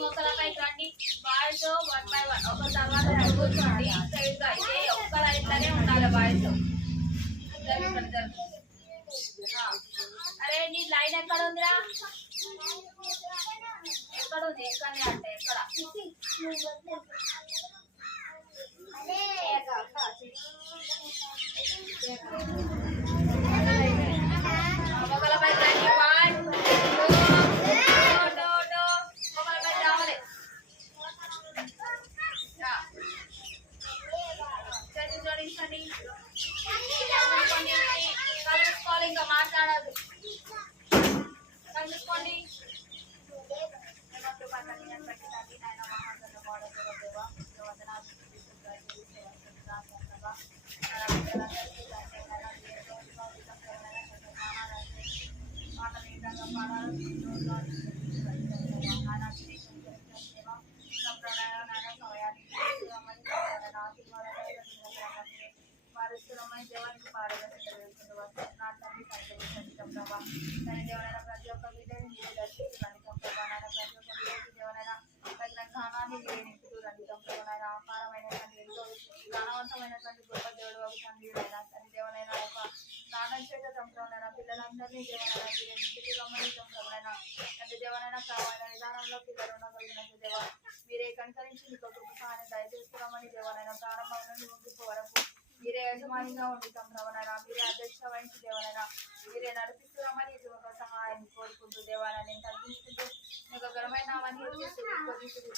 మొక్కలపై రండి. Boys 1 by 1 ఒక తర్వాత కూర్చోండి. స్ట్రైట్ గా ఇదే ఒక్క లైన్ లోనే ఉండాలి బాయ్స్. అరే నీ లైన్ ఎక్కడ ఉందిరా? ఎక్కడ ఉంది? ఎక్కడనే అంటే ఎక్కడ? మొక్కలపై రండి. 1 2 మొక్కలపై రావాలి. చేతులు జోడించండి. కలుసుకోవాలి. ఇంకా మాట్లాడదు. కలుసుకోండి. ప్రతి ఒక్క విజయం ఎంతో జ్ఞానవంతమైనటువంటి గొప్ప దేవుడు తండ్రి తన దేవనైనా ఒక స్నానం చేత సంప్రమైన పిల్లలందరినీ దేవనైనా మీరు ఇంటికి రమ్మని సంప్రమైన తండ్రి దేవనైనా కావాలైన విధానంలో పిల్లలు ఉండగలిగినట్టు దేవ మీరే కనుకరించి మీకు ఒక సహాయం దయచేస్తున్నామని దేవనైనా ప్రారంభం నుండి ముగింపు వరకు మీరే యజమానిగా ఉండి సంప్రవనైనా మీరే అధ్యక్ష వహించి దేవనైనా మీరే నడిపిస్తున్నామని ఒక సహాయం కోరుకుంటూ దేవాలయం నేను తగ్గిస్తుంటూ మీకు ఘనమైన నామాన్ని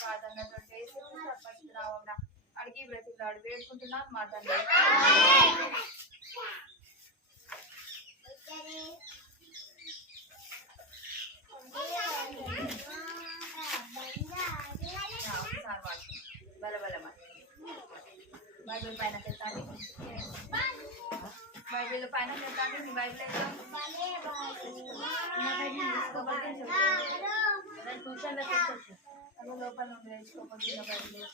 ప్రార్థనటువంటి అర్పిస్తున్నామన్నా అడిగి బ్రతుకులాడు వేడుకుంటున్నాం మా తండ్రి. బైబిల్ పైన చెప్తాండి. బైబిల్ పైన చెప్తాండి. మీ బైబిల్ ట్యూషన్లో తీసుకోవచ్చు. అదే లోపల నుండి నేర్చుకోకపోతే బైబిల్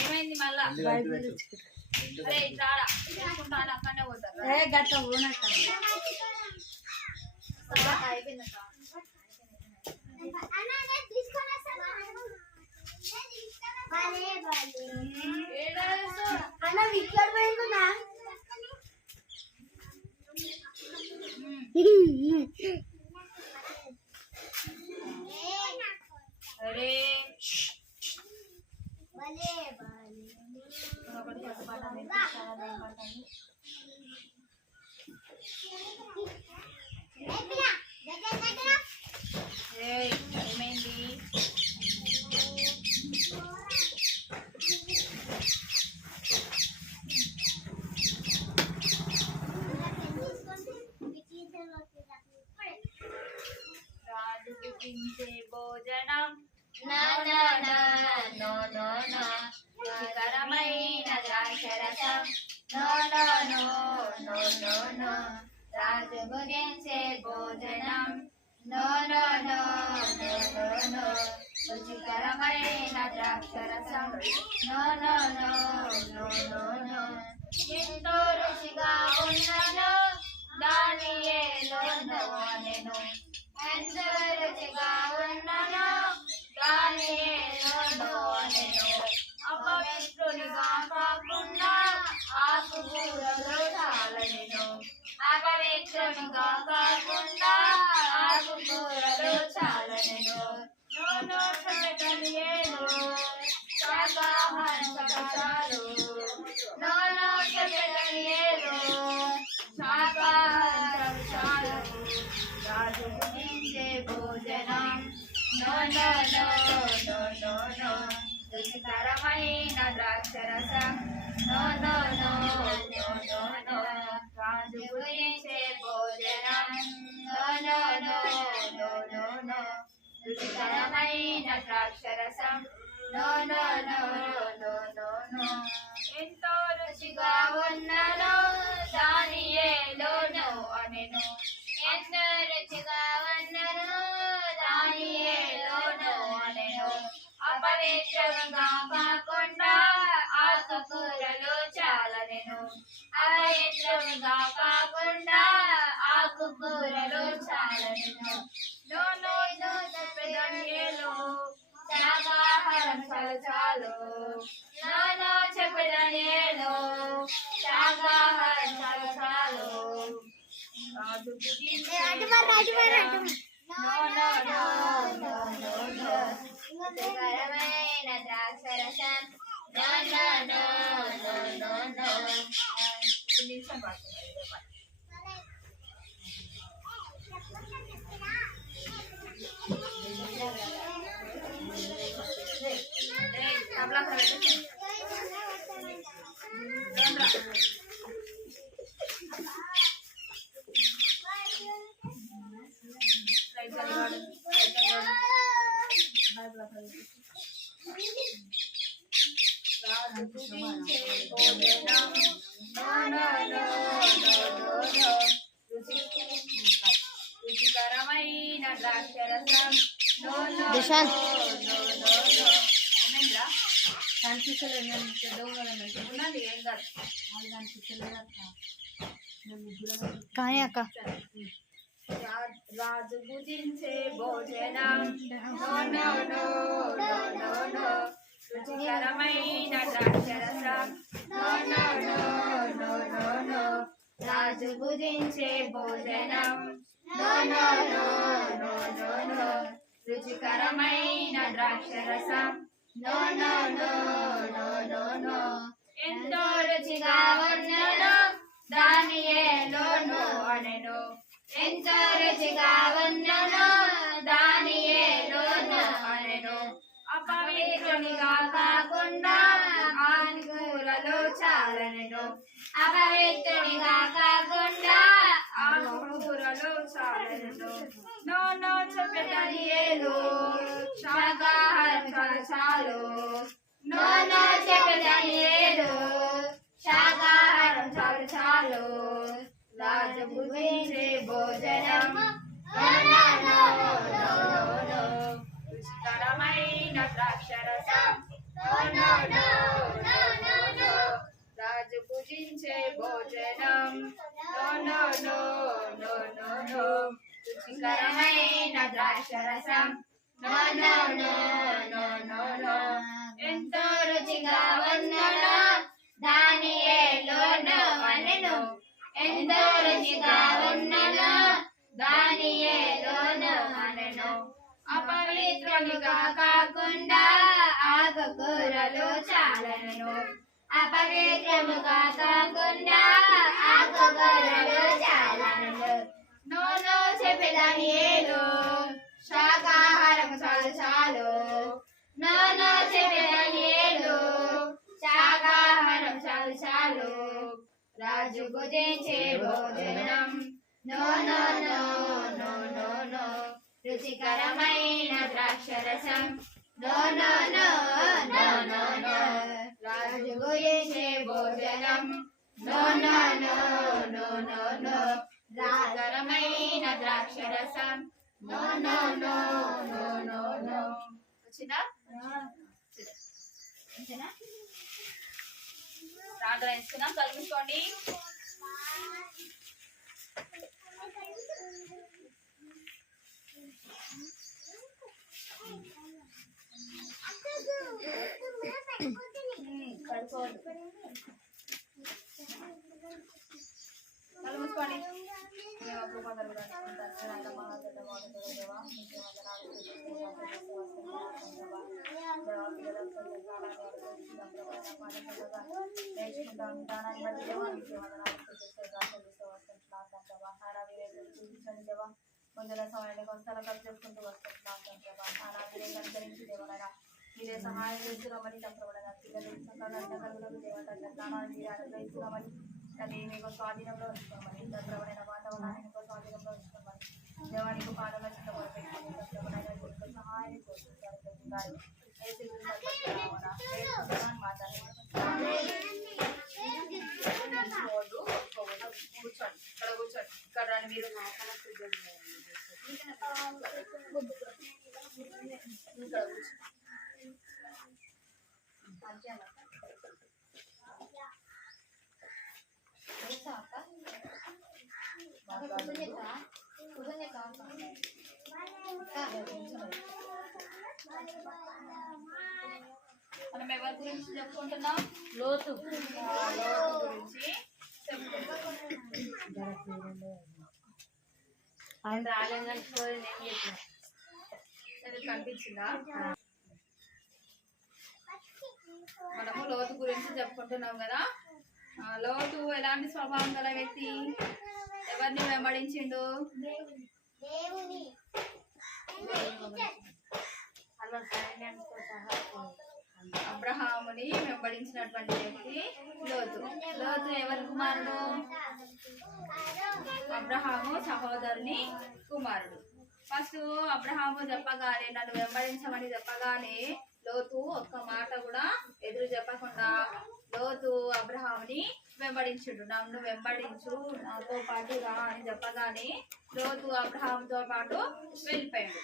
ఏమైంది మళ్ళా? అరే ఇట్లా తీసుకుంటాను అక్కడనే పోతారు. అరే ఏమైంది? రాజు పుట్టించే భోజనం రుచికరమైన ద్రాక్షరసం రాజు భుజించే భోజనం రుచికరమైన ద్రాక్షరసం ఎంతో రుచిగా ఉన్నను దానియేలు నేను ఎంతో రుచిగా ఉన్నను దానియేలు అపవిత్రునిగా కాకుండా ఆకుకూరలు చాలా అపవిత్రునిగా కాకుండా ఆకుకూరలు చాలనెను నోనో చెడ్డలియేను శాకాహారం చాలు నోనో చెడ్డలియేను శాకాహారం చాలు రాజు భుజించే భోజనం no no no no no no రుచికరమైన ద్రాక్షరసం no no no no no no రాజు భుజించే భోజనం no no no no no no రుచికరమైన ద్రాక్షరసం no no no no no no ఎంతో రుచిగా ఉన్నను దానియేలును అనెను ఎంతో రుచిగా ఉన్నను దానియేలును అనెను అపవిత్రంగా కాకుండా ఆకుకూరలు చాలనెను అపవిత్రంగా కాకుండా ఆకుకూరలు చాలనెను నో నో నో చెప్పెదనియేలు శాకాహారం చాలు చాలు నో నో చెప్పెదనియేలు శాకాహారం చాలు చాలు రాజు భుజించే no no no no no no రుచికరమైన ద్రాక్షరసం no no no no no no నిమిషం పడుతుంది తబలా రుచికరమైన ద్రాక్షరసం ఉన్నది ఏం కాదు కానీ అక్క రాజు భుజించే భోజనం no no no no no no రుచికరమైన ద్రాక్షరసం no no no no no no రాజు భుజించే భోజనం no no no no no no రుచికరమైన ద్రాక్షరసం no no no no no no ఎంతో రుచిగా ఉన్నను దానియేలును అనెను ఎంతో రుచిగా ఉన్నను దానియేలును అనెను అపవిత్రునిగా కాకుండా ఆకుకూరలు చాలనెను అపవిత్రునిగా కాకుండా ఆకుకూరలు చాలనెను నో నో చెప్పెదనియేలు శాకాహారం చాలు చాలు నో నో చెప్పెదనియేలు శాకాహారం చాలు చాలు రాజు భుజించే భోజనం no no no no no రుచికరమైన ద్రాక్షరసం no no no no no no రాజు భుజించే భోజనం no no no no no no రుచికరమైన ద్రాక్షరసం no no no no no no ఎంతో రుచిగా ఉన్నను దానియేలును అనెను ఎంతో రుచిగా ఉన్నను దానియేలును అనెను అపవిత్రునిగా కాకుండా ఆకుకూరలు చాలనెను అపవిత్రముగా కాకుండా ఆకుకూరలు చాలనెను నో నో చెప్పెదనియేలు శాకాహారం చాలు చాలు నో నో చెప్పెదనియేలు శాకాహారం చాలు చాలు రాజు భుజించే భోజనం no no no no no no రుచికరమైన ద్రాక్షరసం no no no no no no రాజు భుజించే భోజనం no no no no no no రుచికరమైన ద్రాక్షరసం no no no no no no వచ్చిందా ప్రార్థన ఇస్తున్నాం కలుపుకోండి కలుపుకోండి నేర్చుకుంటాం విధానాన్ని బట్టి దేవా నీకు వందనాలు దేవా ముందుల సమయానికి వస్తాను ఖర్చు చేసుకుంటూ వస్తున్నాం ప్రభా ఆరాధన అనుసరించి దేవనైనా మీరే సహాయం చేస్తున్నామని చెప్పబడిన పిల్లలు సకాలంలో దేవతాన్ని మీరు అనుగ్రహిస్తున్నామని అది మీకు స్వాధీనంలో ఉంచుకోమని ప్రభమైన వాతావరణాన్ని మీకు స్వాధీనంలో ఉంచుకోమని దేవానికి పాటలు చిన్నపడిన సహాయం కోరుకుంటారు కూర్చోండి ఇక్కడ కూర్చోండి ఇక్కడ రండి మీరు ఇక్కడ మనం ఎవరి గురించి చెప్పుకుంటున్నాం లోతు గురించి కనిపించిందా మనము లోతు గురించి చెప్పుకుంటున్నాం కదా లోతు ఎలాంటి స్వభావం గల వ్యక్తి ఎవరిని వెంబడించిండు అబ్రహాముని వెంబడించినటువంటి వ్యక్తి లోతు ఎవరి కుమారుడు అబ్రహాము సహోదరుని కుమారుడు ఫస్ట్ అబ్రహాము చెప్పగానే నన్ను వెంబడించమని చెప్పగానే లోతు ఒక్క మాట కూడా ఎదురు చెప్పకుండా లోతు అబ్రహాముని వెంబడించుడు నన్ను వెంబడించు నాతో పాటు రా అని చెప్పగానే లోతు అబ్రహాముతో పాటు వెళ్ళిపోయాడు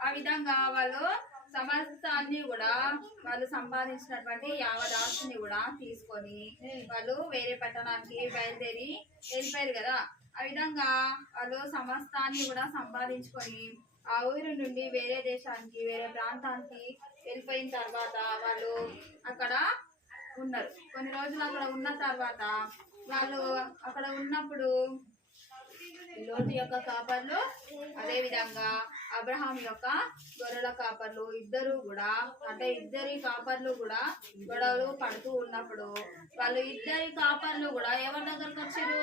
ఆ విధంగా వాళ్ళు సమస్తాన్ని కూడా వాళ్ళు సంపాదించినటువంటి యావదాస్తుని కూడా తీసుకొని వాళ్ళు వేరే పట్టణానికి బయలుదేరి వెళ్ళిపోయారు కదా ఆ విధంగా వాళ్ళు సమస్తాన్ని కూడా సంపాదించుకొని ఆ ఊరు నుండి వేరే దేశానికి వేరే ప్రాంతానికి వెళ్ళిపోయిన తర్వాత వాళ్ళు అక్కడ ఉన్నారు కొన్ని రోజులు అక్కడ ఉన్న తర్వాత వాళ్ళు అక్కడ ఉన్నప్పుడు లోతు యొక్క కాపర్లు అదే విధంగా అబ్రహాం యొక్క గొర్రెల కాపర్లు ఇద్దరు కూడా అంటే ఇద్దరి కాపర్లు కూడా గొడవలు పడుతూ ఉన్నప్పుడు వాళ్ళు ఇద్దరి కాపర్లు కూడా ఎవరి దగ్గరకు వచ్చారు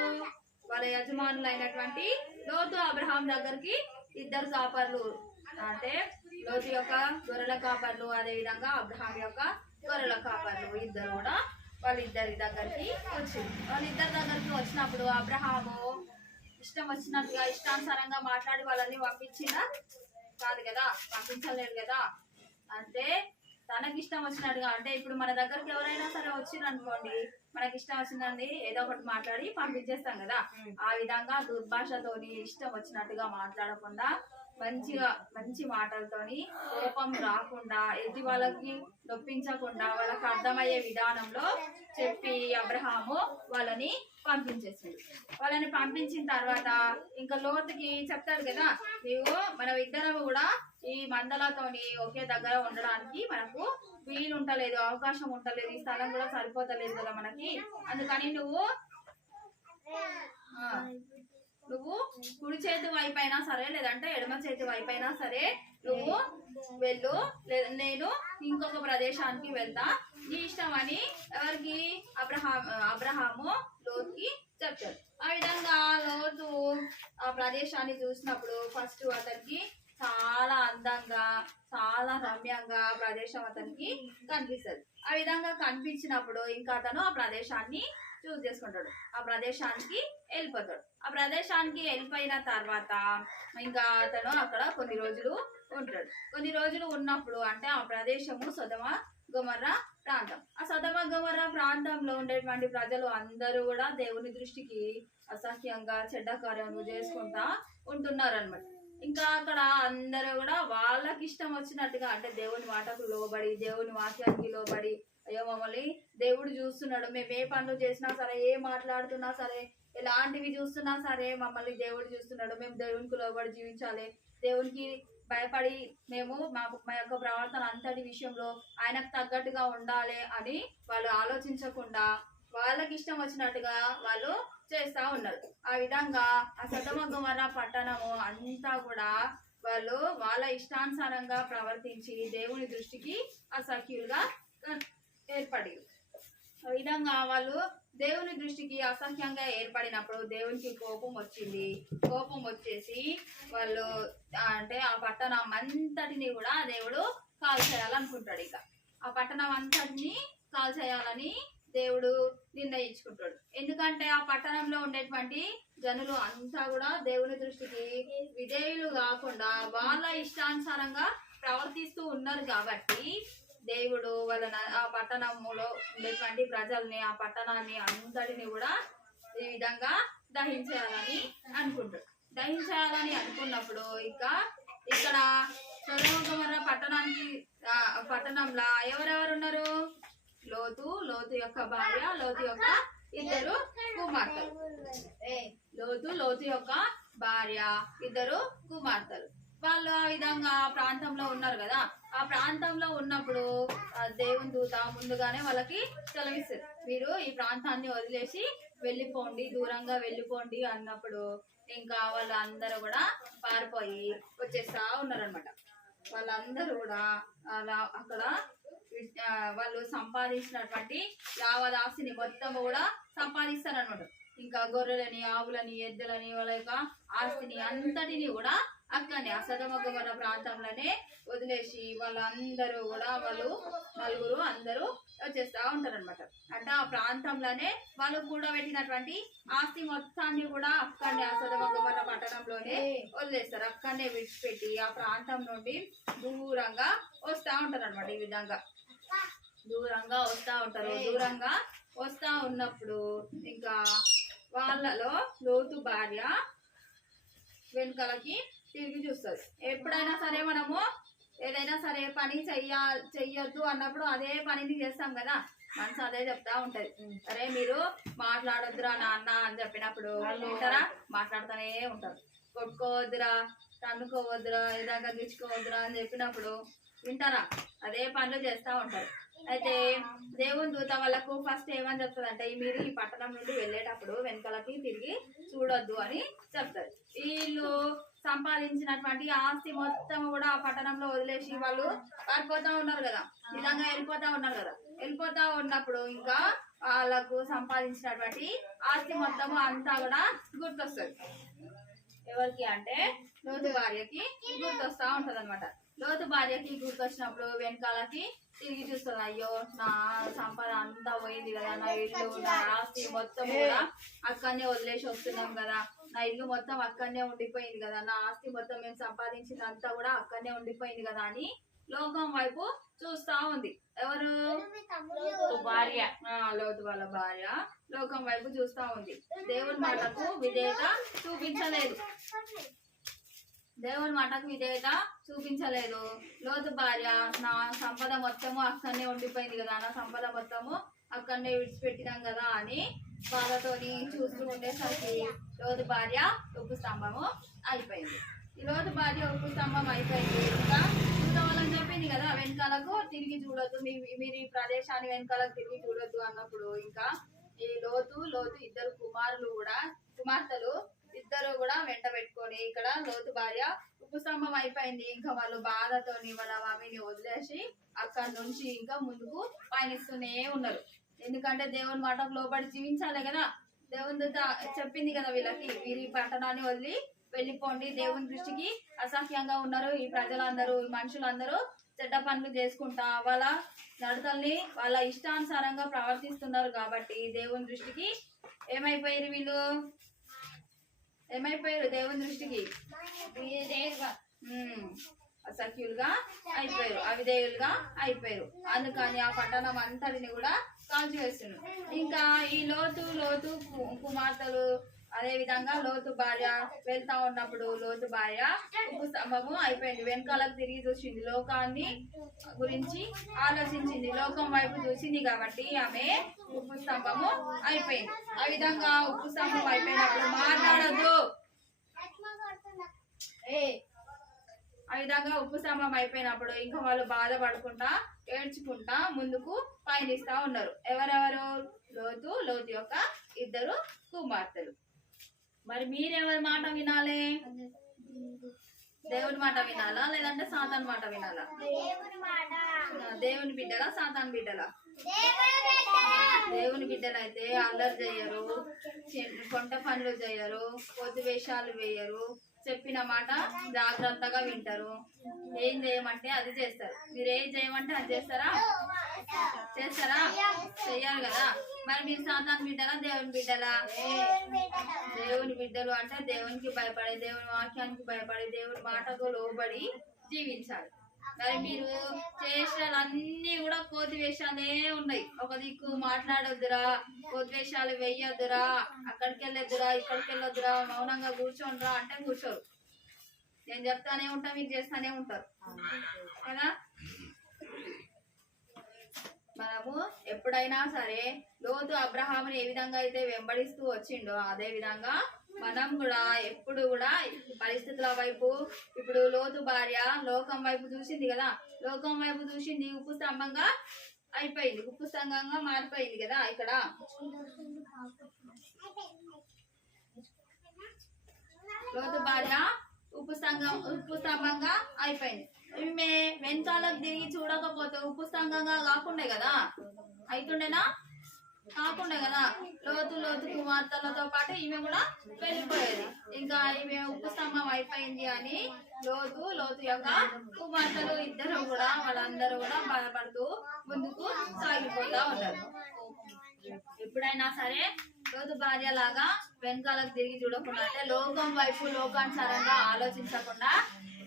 వాళ్ళ యజమానులు అయినటువంటి లోతు అబ్రహాం దగ్గరికి ఇద్దరు కాపర్లు అంటే లోతు యొక్క గొర్రెల కాపర్లు అదే విధంగా అబ్రహాం యొక్క గొర్రెల కాపర్లు ఇద్దరు కూడా వాళ్ళిద్దరి దగ్గరికి వచ్చింది వాళ్ళిద్దరి దగ్గరికి వచ్చినప్పుడు అబ్రహాము ఇష్టం వచ్చినట్టుగా ఇష్టానుసారంగా మాట్లాడి వాళ్ళని పంపించిందా కాదు కదా పంపించలేడు కదా అంటే తనకి ఇష్టం వచ్చినట్టుగా అంటే ఇప్పుడు మన దగ్గరికి ఎవరైనా సరే వచ్చింది అనుకోండి మనకి ఇష్టం వచ్చిందండి ఏదో ఒకటి మాట్లాడి పంపించేస్తాం కదా ఆ విధంగా దుర్భాషతోని ఇష్టం వచ్చినట్టుగా మాట్లాడకుండా మంచి మాటలతోని కోపం రాకుండా ఎదుటి వాళ్ళకి నొప్పించకుండా వాళ్ళకి అర్థమయ్యే విధానంలో చెప్పి అబ్రహాము వాళ్ళని పంపించేసాడు వాళ్ళని పంపించిన తర్వాత ఇంకా లోతుకి చెప్తాడు కదా నీవు మనం ఇద్దరం కూడా ఈ మందలతోని ఒకే దగ్గర ఉండడానికి మనకు వీలు ఉండలేదు అవకాశం ఉండలేదు ఈ స్థలం కూడా సరిపోతలేదు కదా మనకి అందుకని నువ్వు కుడి చేతి వైపు అయినా సరే లేదంటే ఎడమ చేతి వైపు అయినా సరే నువ్వు వెళ్ళు నేను ఇంకొక ప్రదేశానికి వెళ్తా నీ ఇష్టం అని ఎవరికి అబ్రహాము లోతుకి చెప్తాడు ఆ విధంగా లోతు ఆ ప్రదేశాన్ని చూసినప్పుడు ఫస్ట్ అతనికి చాలా అందంగా చాలా రమ్యంగా ఆ ప్రదేశం అతనికి కనిపిస్తుంది ఆ విధంగా కనిపించినప్పుడు ఇంకా అతను ఆ ప్రదేశాన్ని చూస్ చేసుకుంటాడు ఆ ప్రదేశానికి వెళ్ళిపోతాడు ఆ ప్రదేశానికి వెళ్ళిపోయిన తర్వాత ఇంకా అతను అక్కడ కొన్ని రోజులు ఉంటాడు కొన్ని రోజులు ఉన్నప్పుడు అంటే ఆ ప్రదేశము సొదమ గొమొర్రా ప్రాంతం ఆ సొదమ గొమొర్రా ప్రాంతంలో ఉండేటువంటి ప్రజలు అందరూ కూడా దేవుని దృష్టికి అసహ్యంగా చెడ్డ కార్యము చేసుకుంటా ఉంటున్నారు అనమాట ఇంకా అక్కడ అందరూ కూడా వాళ్ళకి ఇష్టం వచ్చినట్టుగా అంటే దేవుని మాటకు లోబడి దేవుని వాక్యానికి లోబడి అయ్యో మమ్మల్ని దేవుడు చూస్తున్నాడు మేము ఏ పనులు చేసినా సరే ఏ మాట్లాడుతున్నా సరే ఎలాంటివి చూస్తున్నా సరే మమ్మల్ని దేవుడు చూస్తున్నాడు మేము దేవునికి లోబడి జీవించాలి దేవునికి భయపడి మేము మా యొక్క ప్రవర్తన అంతటి విషయంలో ఆయనకు తగ్గట్టుగా ఉండాలి అని వాళ్ళు ఆలోచించకుండా వాళ్ళకి ఇష్టం వచ్చినట్టుగా వాళ్ళు చేస్తా ఉన్నారు ఆ ఆ విధంగా ఆ సొదొమ గొమొర్రా పట్టణము అంతా కూడా వాళ్ళు వాళ్ళ ఇష్టానుసారంగా ప్రవర్తించి దేవుని దృష్టికి అసహ్యులుగా ఏర్పడి, ఆ విధంగా వాళ్ళు దేవుని దృష్టికి అసహ్యంగా ఏర్పడినప్పుడు దేవునికి కోపం వచ్చింది. కోపం వచ్చేసి వాళ్ళు అంటే ఆ పట్టణం అంతటిని కూడా దేవుడు కాల్ చేయాలనుకుంటాడు. ఇక ఆ పట్టణం అంతటిని కాల్ చేయాలని దేవుడు నిర్ణయించుకుంటాడు. ఎందుకంటే ఆ పట్టణంలో ఉండేటువంటి జనులు అంతా కూడా దేవుని దృష్టికి విధేయులు కాకుండా వాళ్ళ ఇష్టానుసారంగా ప్రవర్తిస్తూ ఉన్నారు కాబట్టి దేవుడు వాళ్ళ ఆ పట్టణంలో ఉండేటువంటి ప్రజల్ని ఆ పట్టణాన్ని అంతటిని కూడా ఈ విధంగా దహించేయాలని అనుకుంటాడు. దహించేయాలని అనుకున్నప్పుడు ఇక్కడ సొదొమ గొమొర్రా పట్టణంలో ఎవరెవరు ఉన్నారు? లోతు యొక్క భార్య, లోతు యొక్క ఇద్దరు కుమార్తెలు. లోతు యొక్క భార్య, ఇద్దరు కుమార్తెలు. వాళ్ళు ఆ విధంగా ప్రాంతంలో ఉన్నారు కదా. ఆ ప్రాంతంలో ఉన్నప్పుడు దేవుని దూత ముందుగానే వాళ్ళకి సెలవిస్తారు, మీరు ఈ ప్రాంతాన్ని వదిలేసి వెళ్ళిపోండి, దూరంగా వెళ్ళిపోండి అన్నప్పుడు ఇంకా వాళ్ళందరూ కూడా పారిపోయి వచ్చేస్తా ఉన్నారనమాట. వాళ్ళందరూ కూడా అలా అక్కడ వాళ్ళు సంపాదించినటువంటి యావదాస్తిని మొత్తం కూడా సంపాదిస్తారనమాట. ఇంకా గొర్రెలని, ఆవులని, ఎద్దులని, వాళ్ళ యొక్క ఆస్తిని అంతటిని కూడా అక్కడనే ఆ సొదొమ గొమొర్రా ప్రాంతంలోనే వదిలేసి వాళ్ళందరూ కూడా వాళ్ళు నలుగురు అందరూ వచ్చేస్తా ఉంటారనమాట. అంటే ఆ ప్రాంతంలోనే వాళ్ళు కూడబెట్టినటువంటి ఆస్తి మొత్తాన్ని కూడా అక్కడనే ఆ సొదొమ గొమొర్రా పట్టణంలోనే వదిలేస్తారు. అక్కడనే విడిచిపెట్టి ఆ ప్రాంతం నుండి దూరంగా వస్తా ఉంటారు అనమాట. ఈ విధంగా దూరంగా వస్తా ఉంటారు. దూరంగా వస్తా ఉన్నప్పుడు ఇంకా వాళ్ళలో లోతు భార్య వెనుకలకి తిరిగి చూస్తుంది. ఎప్పుడైనా సరే మనము ఏదైనా సరే పని చెయ్యొద్దు అన్నప్పుడు అదే పనిని చేస్తాం కదా, మనసు అదే చెప్తా ఉంటది, సరే మీరు మాట్లాడొద్దురా నాన్న అని చెప్పినప్పుడు వాళ్ళు ఉంటారా? మాట్లాడుతూనే ఉంటారు. కొట్టుకోవద్దురా, తన్నుకోవద్దురా, ఏదాకా గిచ్చుకోవద్దురా అని చెప్పినప్పుడు వింటారా? అదే పనులు చేస్తూ ఉంటారు. అయితే దేవుని దూత వాళ్ళకు ఫస్ట్ ఏమని చెప్తుంది అంటే, మీరు ఈ పట్టణం నుండి వెళ్ళేటప్పుడు వెనకలకి తిరిగి చూడొద్దు అని చెప్తారు. వీళ్ళు సంపాదించినటువంటి ఆస్తి మొత్తం కూడా ఆ పట్టణంలో వదిలేసి వాళ్ళు పారిపోతా ఉన్నారు కదా, విధంగా వెళ్ళిపోతా ఉన్నారు కదా. వెళ్ళిపోతా ఉన్నప్పుడు ఇంకా వాళ్ళకు సంపాదించినటువంటి ఆస్తి మొత్తము అంతా కూడా గుర్తొస్తుంది. ఎవరికి అంటే లోతు భార్యకి గుర్తొస్తా ఉంటది అనమాట. లోతు భార్యకి గుర్తొచ్చినప్పుడు వెనకాలకి తిరిగి చూస్తుంది, అయ్యో నా సంపద అంతా పోయింది కదా, నా ఇల్లు, నా ఆస్తి మొత్తం కూడా అక్కడనే వదిలేసి వస్తున్నాం కదా, నా ఇల్లు మొత్తం అక్కడనే ఉండిపోయింది కదా, నా ఆస్తి మొత్తం మేము సంపాదించిందంతా కూడా అక్కడనే ఉండిపోయింది కదా అని లోకం వైపు చూస్తా ఉంది. ఎవరు? భార్య, లోతు వాళ్ళ భార్య లోకం వైపు చూస్తా ఉంది. దేవుని మాటకు విధేయత చూపించలేదు. దేవుని మాటకు విధేయత చూపించలేదు. లోతు భార్య, నా సంపద మొత్తము అక్కడనే ఉండిపోయింది కదా, నా సంపద మొత్తము అక్కడనే విడిచిపెట్టినాం కదా అని వాళ్ళతోని చూస్తూ ఉండేసరికి లోతు భార్య ఉప్పు స్తంభము అయిపోయింది. ఈ లోతు భార్య ఉప్పు స్తంభం అయిపోయింది. ఇంకా చూడవాలని చెప్పింది కదా, వెనకాలకు తిరిగి చూడొద్దు, మీరు ఈ ప్రదేశాన్ని వెనకాలకు తిరిగి చూడొద్దు అన్నప్పుడు ఇంకా ఈ లోతు ఇద్దరు కుమార్తెలు ఇద్దరు కూడా వెంట పెట్టుకొని ఇక్కడ లోతు భార్య ఉప్పు స్తంభం అయిపోయింది. ఇంకా వాళ్ళు బాధతోని వాళ్ళ మమ్మీని వదిలేసి అక్కడి నుంచి ఇంకా ముందుకు పయనిస్తూనే ఉన్నారు. ఎందుకంటే దేవుని మాటకు లోబడి జీవించాలి కదా. దేవుని దూత చెప్పింది కదా వీళ్ళకి, మీరు ఈ పట్టణాన్ని వదిలి వెళ్ళిపోండి, దేవుని దృష్టికి అసహ్యంగా ఉన్నారు ఈ ప్రజలందరూ, ఈ మనుషులందరూ చెడ్డ పనులు చేసుకుంటా వాళ్ళ నడతల్ని వాళ్ళ ఇష్టానుసారంగా ప్రవర్తిస్తున్నారు కాబట్టి దేవుని దృష్టికి ఏమైపోయారు వీళ్ళు? ఏమైపోయారు దేవుని దృష్టికి? అసఖ్యులుగా అయిపోయారు, అవిధేయులుగా అయిపోయారు. అందుకని ఆ పట్టణం అంతటిని కూడా కాల్చివేస్తున్నారు. ఇంకా ఈ లోతు కుమార్తెలు అదే విధంగా లోతు భార్య వెళ్తా ఉన్నప్పుడు లోతు భార్య ఉప్పు స్తంభము అయిపోయింది. వెనకాలకు తిరిగి చూసింది, లోకాన్ని గురించి ఆలోచించింది, లోకం వైపు చూసింది కాబట్టి ఆమె ఉప్పు స్తంభము అయిపోయింది. ఆ విధంగా ఉప్పు స్తంభం అయిపోయినప్పుడు మాట్లాడద్దు, ఆ విధంగా ఉప్పు స్తంభం అయిపోయినప్పుడు ఇంకా వాళ్ళు బాధపడుకుంటా ఏడ్చుకుంటా ముందుకు పయనిస్తా ఉన్నారు. ఎవరెవరు? లోతు యొక్క ఇద్దరు కుమార్తెలు. మరి మీరెవరి మాట వినాలి? దేవుని మాట వినాలా లేదంటే సాతాన్ మాట వినాలా? దేవుని బిడ్డలా సాతాన్ బిడ్డలా? దేవుని బిడ్డలు అయితే అల్లరి చేయరు, కొంట పనులు చేయరు, పొద్దు వేషాలు వేయరు, చెప్పిన మాట జాగ్రత్తగా వింటారు. ఏం చేయమంటే అది చేస్తారు. మీరు ఏం చేయమంటే అది చేస్తారా? చేస్తారా? చెయ్యాలి కదా. మరి మీరు సాతాన్ బిడ్డలా దేవుని బిడ్డలా? దేవుని బిడ్డలు అంటే దేవునికి భయపడి, దేవుని వాక్యానికి భయపడి, దేవుని మాటకు లోబడి జీవించాలి. మరి మీరు చేసినవన్నీ కూడా కోతి వేషాలే ఉన్నాయి. ఒక దిక్కు మాట్లాడొద్దురా, కోతి వేషాలు వెయ్యొద్దురా, అక్కడికి వెళ్ళొద్దురా, ఇక్కడికి వెళ్ళొద్దురా, మౌనంగా కూర్చోండిరా అంటే కూర్చోరు. నేను చెప్తానే ఉంటా, మీరు చేస్తానే ఉంటారు కదా. మనము ఎప్పుడైనా సరే లోతు అబ్రహాముని ఏ విధంగా అయితే వెంబడిస్తూ వచ్చిండో అదే విధంగా మనం కూడా ఎప్పుడు కూడా పరిస్థితుల వైపు, ఇప్పుడు లోతు భార్య లోకం వైపు చూసింది కదా, లోకం వైపు చూసింది, ఉప్పు స్తంభంగా అయిపోయింది, ఉప్పు స్తంభంగా మారిపోయింది కదా. ఇక్కడ లోతు భార్య ఉప్పు స్తంభంగా అయిపోయింది. ఈమె వెనకాలకు దిగి చూడకపోతే ఉప్పు స్తంభంగా కాకుండే కదా, అయితుండేనా? కాకుండా కదా. లోతు కుమార్తెలతో పాటు ఈమె కూడా వెళ్ళిపోయేది. ఇంకా ఈమె ఉప్పు స్తంభం అయిపోయింది అని లోతు యొక్క కుమార్తెలు ఇద్దరు కూడా, వాళ్ళందరూ కూడా బాధపడుతూ ముందుకు సాగిపోతా ఉంటారు. ఎప్పుడైనా సరే లోతు భార్య లాగా వెనకాలకు తిరిగి చూడకుండా, అంటే లోకం వైపు లోకానుసారంగా ఆలోచించకుండా,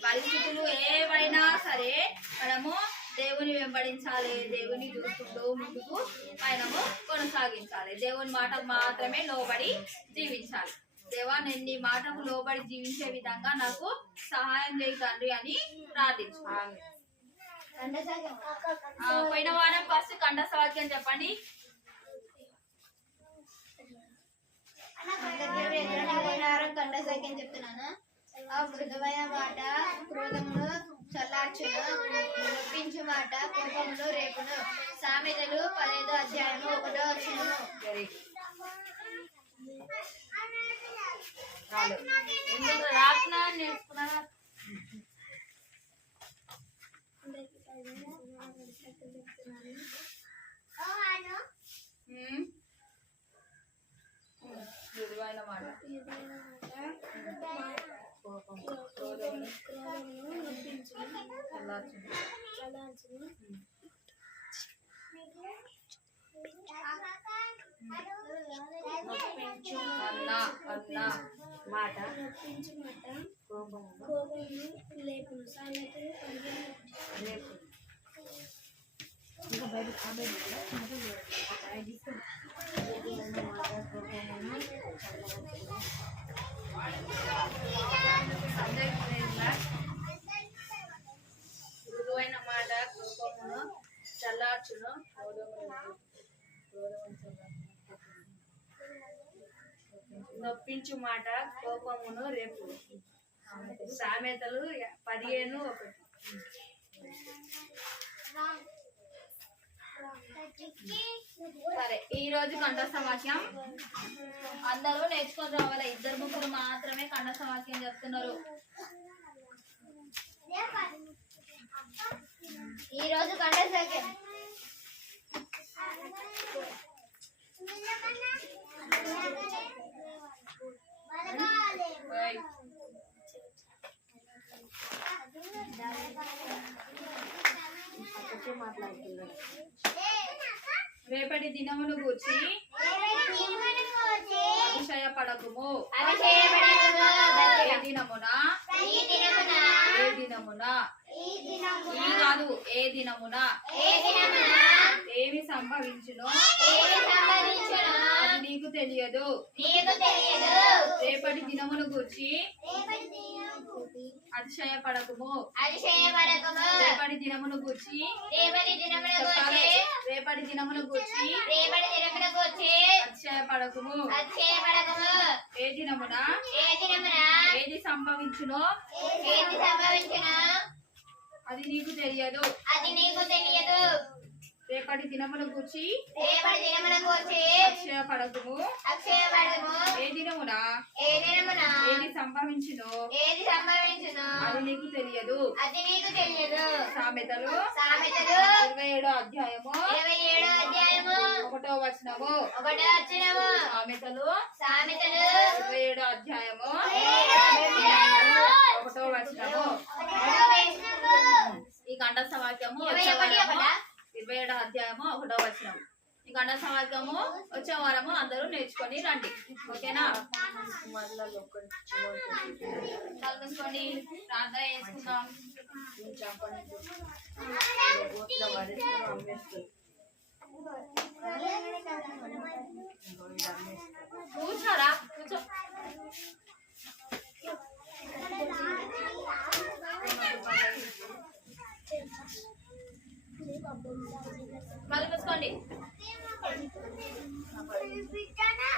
పరిస్థితులు ఏవైనా సరే మనము దేవుని వెంబడించాలి, దేవుని చూసుకుంటూ ముందుకు పయనము కొనసాగించాలి. దేవుని మాటకు మాత్రమే లోబడి జీవించాలి. దేవా, నేను నీ మాటకు లోబడి జీవించే విధంగా నాకు సహాయం చేయి తండ్రి అని ప్రార్థించాలి. పోయిన వారం ఫస్ట్ కంఠస్థ వాక్యం చెప్పండి. కంఠసాక్యం చెప్తున్నాను. ఆ మృదువైన మాట క్రోధమును చల్లార్చును, నొప్పించు మాట కోపమును రేపును. సామెతలు 15వ అధ్యాయము 1వ వచనము. నేర్చుకున్నారా? మృదువైన మాట మాట లేపును. సామెతలు 15వ మృదువైన మాట కోపమును చల్లార్చును, నొప్పించు మాట కోపమును రేపు. సామెతలు 15:1. సరే, ఈ రోజు కంఠస్థ వాక్యం అందరూ నేర్చుకొని రావాలి. 2-3 మాత్రమే కంఠస్థ వాక్యం చెప్తున్నారు. ఈ రోజు కంఠసాక్యం రేపటి దినమును గూర్చి అతిశయపడకుము. ఏ దినమున ఏమి సంభవించునో అది నీకు తెలియదు. రేపటి దినమును గూర్చి అతిశయపడకుము. రేపటి దినమును గూర్చి రేపటి దినమును గూర్చి అతిశయపడకుము. ఏ దినమున ఏది సంభవించునో అది నీకు తెలియదు. రేపటి దినమును గూర్చి రేపటి దినమునకు వచ్చి అక్షయ పడకము అక్షయపడము. ఏ దినమున ఏ దినమున ఏది సంభవించునో ఏది సంభవించును అది నీకు తెలియదు. అది నీకు తెలియదు. సామెతలు సామెతలు 27వ అధ్యాయము 27వ అధ్యాయము 1వ వచనము. 1వ వచనము. సామెతలు సామెతలు 27వ అధ్యాయము 1వ వచనము. 1వ వచనము. ఈ కంఠస్థ వాక్యము 27వ అధ్యాయము 1వ వచనం. ఈ కంఠస్థ వాక్యము వచ్చే వారము అందరూ నేర్చుకొని రండి. ఓకేనా? కలుసుకోండి, ప్రార్థన చేసుకుందాం. కూర్చోరా, కూర్చో. కళ్ళు మూసుకోండి.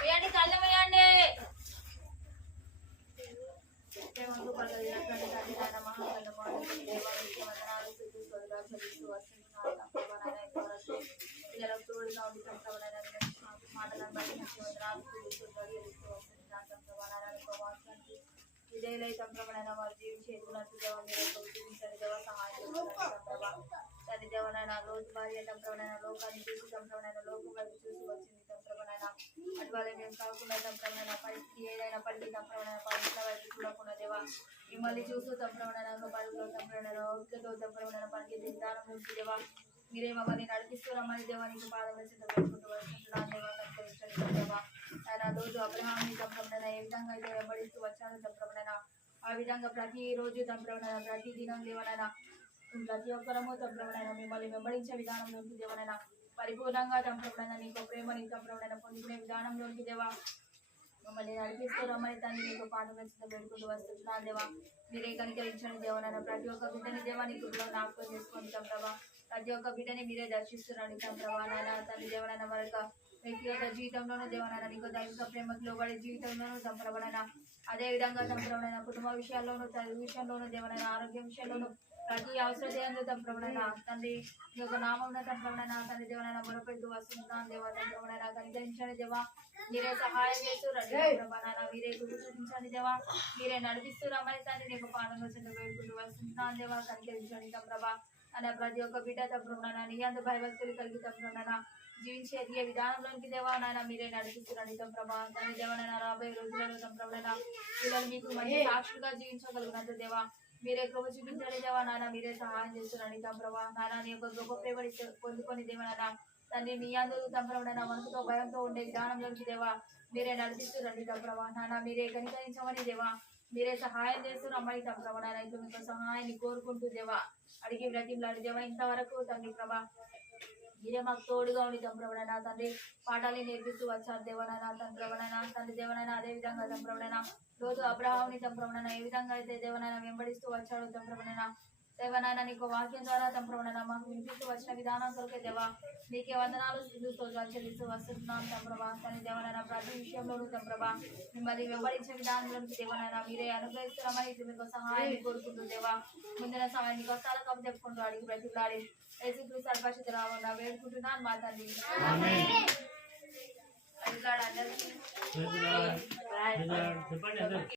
వేయండి, కళ్ళు వేయండి. దేవుడు పల్లెటూరు తండ్రి నాయన మహాగణమాను దేవాలయ వందనాలు స్తుతి స్తోత్రాలు చెల్లిస్తూ వస్తున్నాను. పిల్లలకు తోడుగా ఉండి సంప్రదాయ మాటలను బట్టి మంచి వందనాలు స్తుతి స్తోత్రాలు చెల్లిస్తూ వస్తున్నాను. వాక్యానికి విధేయులై సంప్రదాయ వారి జీవించేతున్నట్టు దేవ మీరు జీవించండి దేవ సహాయం తండ్రి దేవనైనా రోజు భార్య సంప్రదాయ లోకాన్ని చూసి సంప్రదాయ లోకం వైపు చూసి వచ్చింది సంప్రదాయ అటువల్ల మేము కాకుండా సంప్రదాయ పరిస్థితి ఏదైనప్పటికీ సంప్రదాయ పరిస్థితుల వైపు చూడకుండా దేవా మిమ్మల్ని చూస్తూ సంప్రదాయంలో పరుగులో సంప్రదాయంలో ఓపికతో సంప్రదాయ పనికి విధానం నుంచి దేవా మీరే మమ్మల్ని నడిపిస్తూ రమ్మని దేవా నీకు పాదం చింత పెట్టుకుంటూ వస్తున్నాను దేవా సంతరించండి దేవా ఆయన రోజు అబ్రహాంని సంప్రదాయ ఏ విధంగా అయితే వెంబడిస్తూ వచ్చాను సంప్రదాయ ఆ విధంగా ప్రతి రోజు సంప్రదాయ ప్రతి దినం దేవనైనా ప్రతి ఒక్కరము సంప్రదాయ మిమ్మల్ని వెంబడించే విధానంలోకి దేవనైనా పరిపూర్ణంగా సంప్రదాయ నీకు ప్రేమని సంప్రదాయ పొందుకునే విధానంలోకి దేవా మమ్మల్ని నడిపిస్తూ రమ్మని తండ్రి నీకు పాదం పెట్టుకుంటూ వస్తున్నాను దేవా మీరే కనికరించండి దేవనైనా ప్రతి ఒక్క బిడ్డని దేవా నీకు జ్ఞాపకం చేసుకోండి సంప్రభా ప్రతి ఒక్క బిడ్డని మీరే దర్శిస్తున్నాడు సంప్రభా నాయన తండ్రి దేవనైనా మరొక వ్యక్తిగత జీవితంలోనూ దేవనైనా నీకు దైవిక ప్రేమకు లోబడే జీవితంలోనూ సంప్రభనైనా అదే విధంగా సంప్రభనైనా కుటుంబ విషయాల్లోనూ చదువు విషయంలోనూ దేవనైనా ఆరోగ్య విషయంలోనూ ప్రతి అవసరదేయంలో సంప్రభనైనా తండ్రి ఈ యొక్క నామం సంప్రభనైనా తండ్రి దేవనైనా మొరపెడుతూ వస్తున్నాను దేవా సంప్రభనైనా కనికరించండి దేవా మీరే సహాయం చేస్తూ రండి సంప్రభనైనా మీరే గుర్తించండి దేవా మీరే నడిపిస్తూ రమ్మని తండ్రి నీకు పాదం వచ్చి వేడుకుంటూ వస్తున్నాను దేవా కనికరించండి సంప్రభ అనే ప్రతి ఒక్క బిడ్డ సంప్రభనైనా నీ అంత భయభక్తులు కలిగి సంప్రభనైనా జీవించే ఎదిగే విధానంలోనికి దేవా నాయన మీరే నడిపిస్తున్నాడు సంప్రభ తండ్రి దేవనైనా రాబోయే రోజులలో సంప్రభనైనా పిల్లలు మీకు మంచి సాక్షులుగా జీవించగలిగినంత దేవా మీరే కృప చూపించండి దేవా నాన్న మీరే సహాయం చేస్తున్నాడు సంప్రభ నాన్న నీ యొక్క గొప్ప ప్రేమని పొందుకొని దేవనైనా తండ్రి మీ అందరూ సంప్రభనైనా మనసుతో భయంతో ఉండే విధానంలోకి దేవా మీరే నడిపిస్తున్నాడు సంప్రభ నాన్న మీరే కనికరించమని దేవా మీరే సహాయం చేస్తూ రమ్మని సంప్రభ నాన్న ఇప్పుడు మీకు సహాయాన్ని కోరుకుంటూ దేవా అడిగి బ్రతిమలాడి దేవా ఇంతవరకు తండ్రి ప్రభా మీరే మాకు తోడుగా ఉండి సంప్రభనైనా తండ్రి పాఠాలు నేర్పిస్తూ వచ్చారు దేవనైనా సంప్రభనైనా తండ్రి దేవనైనా అదే విధంగా సంప్రభనైనా రోజు అబ్రహాముని సంప్రభనైనా ఏ విధంగా అయితే దేవనైనా వెంబడిస్తూ వచ్చాడు సంప్రభనైనా దేవనైనా నీకు వాక్యం ద్వారా సంప్రభనైనా మాకు వినిపిస్తూ వచ్చిన విధానం కొరకే దేవా నీకే వందనాలు స్తోత్రాలు చెల్లిస్తూ వస్తున్నాం సంప్రభ తండ్రి దేవనైనా ప్రతి విషయంలోనూ సంప్రభ మిమ్మల్ని వెంబడించే విధానంలోకి దేవనైనా మీరే అనుగ్రహిస్తున్నామని ఇప్పుడు మీకు సహాయాన్ని కోరుకుంటూ దేవా ముందున సమయాన్ని కష్టాల కప్పు చెప్పుకుంటూ అడిగి బ్రతిలాడి యేసుక్రీస్తు పరిశుద్ధ నామమున వేడుకుంటున్నాను మా తండ్రి. అందరికీ